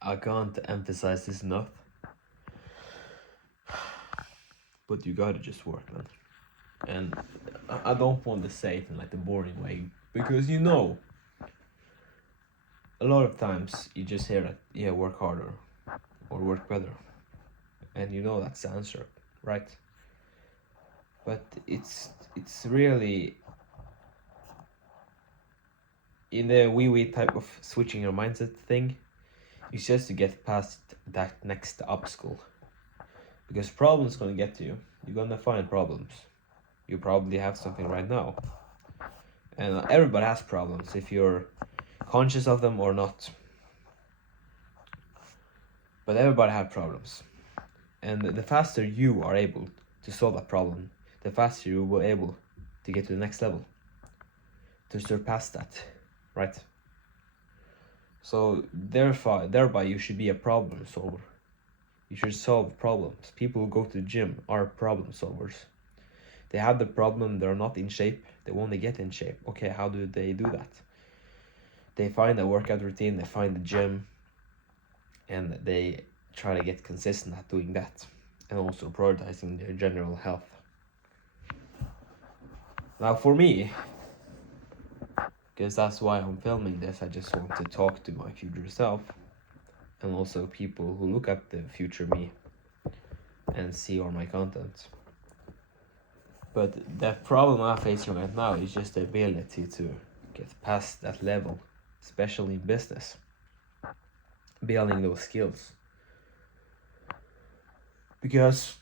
I can't emphasize this enough, but you gotta just work, man. And I don't want to say it in like the boring way, because a lot of times you just hear that, yeah, work harder or work better, and that's the answer, right? But it's really in the wee type of switching your mindset thing. It's just to get past that next obstacle, because problems gonna get to you. You're gonna find problems. You probably have something right now, and everybody has problems if you're conscious of them or not. But everybody has problems, and the faster you are able to solve that problem, the faster you will be able to get to the next level, to surpass that, right? So thereby you should be a problem solver. You should solve problems. People who go to the gym are problem solvers. They have the problem, they're not in shape, they want to get in shape. Okay, how do they do that? They find a workout routine, they find the gym, and they try to get consistent at doing that, and also prioritizing their general health. Now for me, because that's why I'm filming this, I just want to talk to my future self, and also people who look at the future me and see all my content. But the problem I'm facing right now is just the ability to get past that level, especially in business, building those skills. Because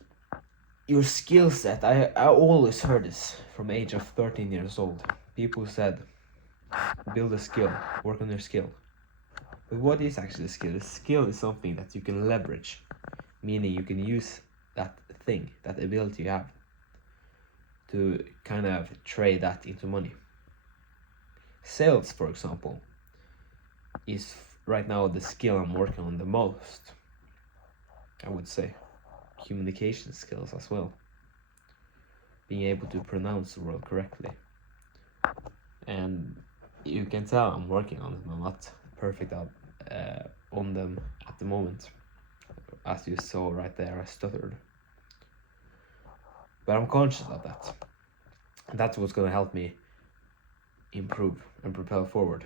your skill set, I always heard this from age of 13 years old. People said, build a skill, work on your skill. But what is actually a skill? A skill is something that you can leverage, meaning you can use that thing, that ability you have, to kind of trade that into money. Sales, for example, is right now the skill I'm working on the most, I would say. Communication skills as well. Being able to pronounce the word correctly. And you can tell I'm working on them. I'm not perfect on them at the moment. As you saw right there, I stuttered. But I'm conscious of that. That's what's going to help me improve and propel forward.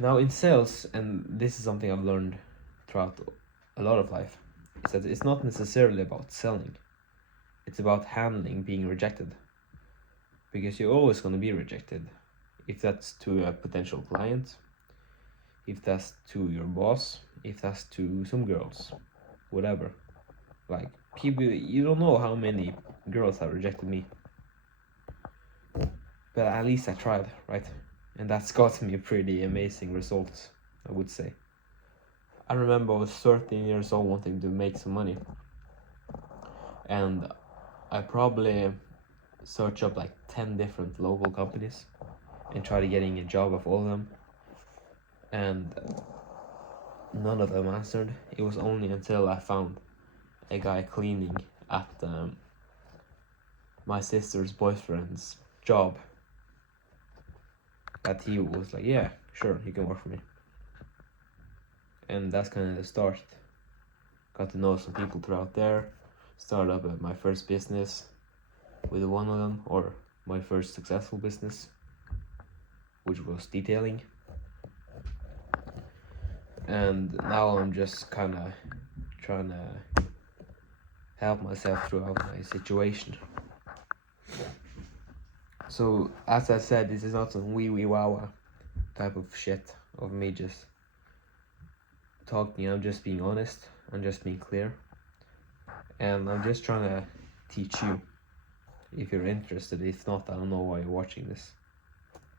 Now in sales, and this is something I've learned throughout a lot of life, is that it's not necessarily about selling. It's about handling being rejected. Because you're always going to be rejected. If that's to a potential client, if that's to your boss, if that's to some girls, whatever. Like, people, you don't know how many girls have rejected me. But at least I tried, right? And that's got me pretty amazing results, I would say. I remember I was 13 years old wanting to make some money. And I probably searched up like 10 different local companies and tried getting a job of all of them. And none of them answered. It was only until I found a guy cleaning at my sister's boyfriend's job that he was like, yeah, sure, you can work for me. And that's kind of the start. Got to know some people throughout there. Started up my first business with one of them, or my first successful business, which was detailing. And now I'm just kind of trying to help myself throughout my situation. So, as I said, this is not some wee wawa type of shit of me just talking. I'm just being honest. I'm just being clear. And I'm just trying to teach you, if you're interested. If not, I don't know why you're watching this.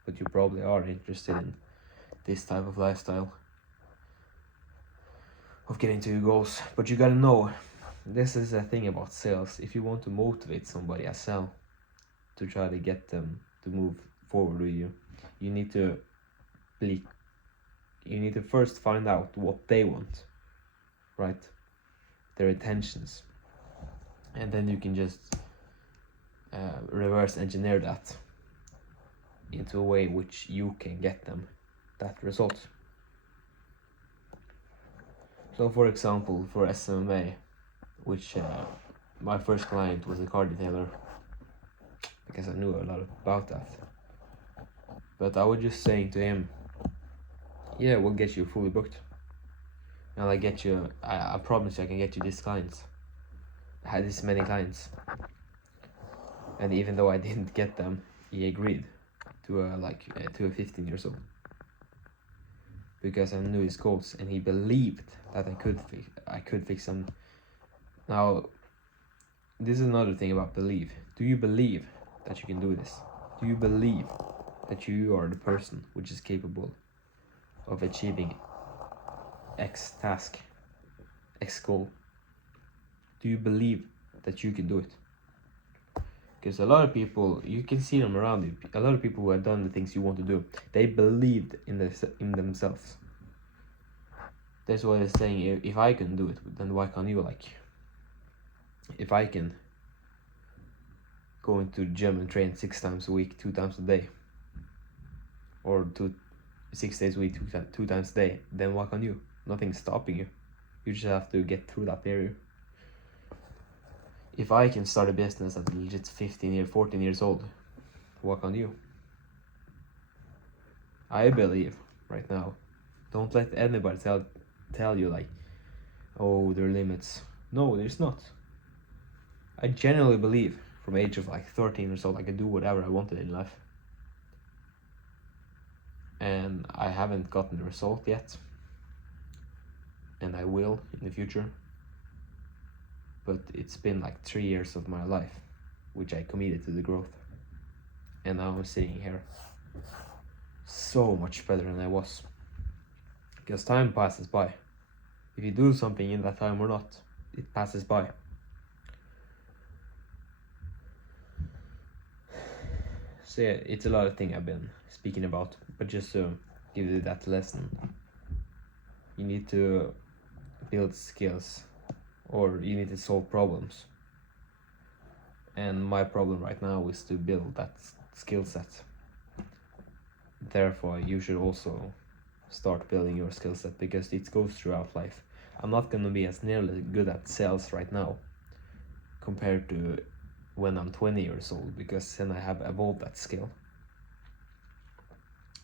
But you probably are interested in this type of lifestyle, of getting to your goals. But you gotta know, this is the thing about sales. If you want to motivate somebody as sell, to try to get them to move forward with you, you need to first find out what they want, right? Their intentions. And then you can just reverse engineer that into a way which you can get them that result. So for example, for SMA, which my first client was a car detailer, because I knew a lot about that. But I was just saying to him, yeah, we'll get you fully booked. And I get you, I promise you I can get you these clients. I had this many clients. And even though I didn't get them, he agreed to a 15 years old. Because I knew his goals and he believed that I could fix them. Now, this is another thing about belief. Do you believe that you can do this? Do you believe that you are the person which is capable of achieving X task, X goal? Do you believe that you can do it? Because a lot of people, you can see them around you, a lot of people who have done the things you want to do, they believed in themselves. That's why they're saying, if I can do it, then why can't you? Like, if I can go into the gym and train 6 times a week, 2 times a day, or 6 days a week, 2 times a day, then why can't you? Nothing's stopping you. You just have to get through that barrier. If I can start a business at legit 14 years old, why can't you? I believe right now. Don't let anybody tell you like, oh, there are limits. No, there's not. I genuinely believe from age of like 13 years old I could do whatever I wanted in life. And I haven't gotten the result yet. And I will in the future. But it's been like 3 years of my life which I committed to the growth. And now I'm sitting here so much better than I was. Because time passes by. If you do something in that time or not, it passes by. So yeah, it's a lot of things I've been speaking about, but just to give you that lesson, you need to build skills, or you need to solve problems. And my problem right now is to build that skill set. Therefore, you should also start building your skill set, because it goes throughout life. I'm not gonna be as nearly good at sales right now compared to when I'm 20 years old, because then I have evolved that skill.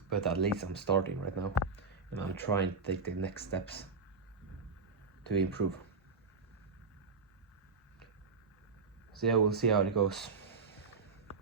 But at least I'm starting right now, and I'm trying to take the next steps to improve. So yeah, we'll see how it goes.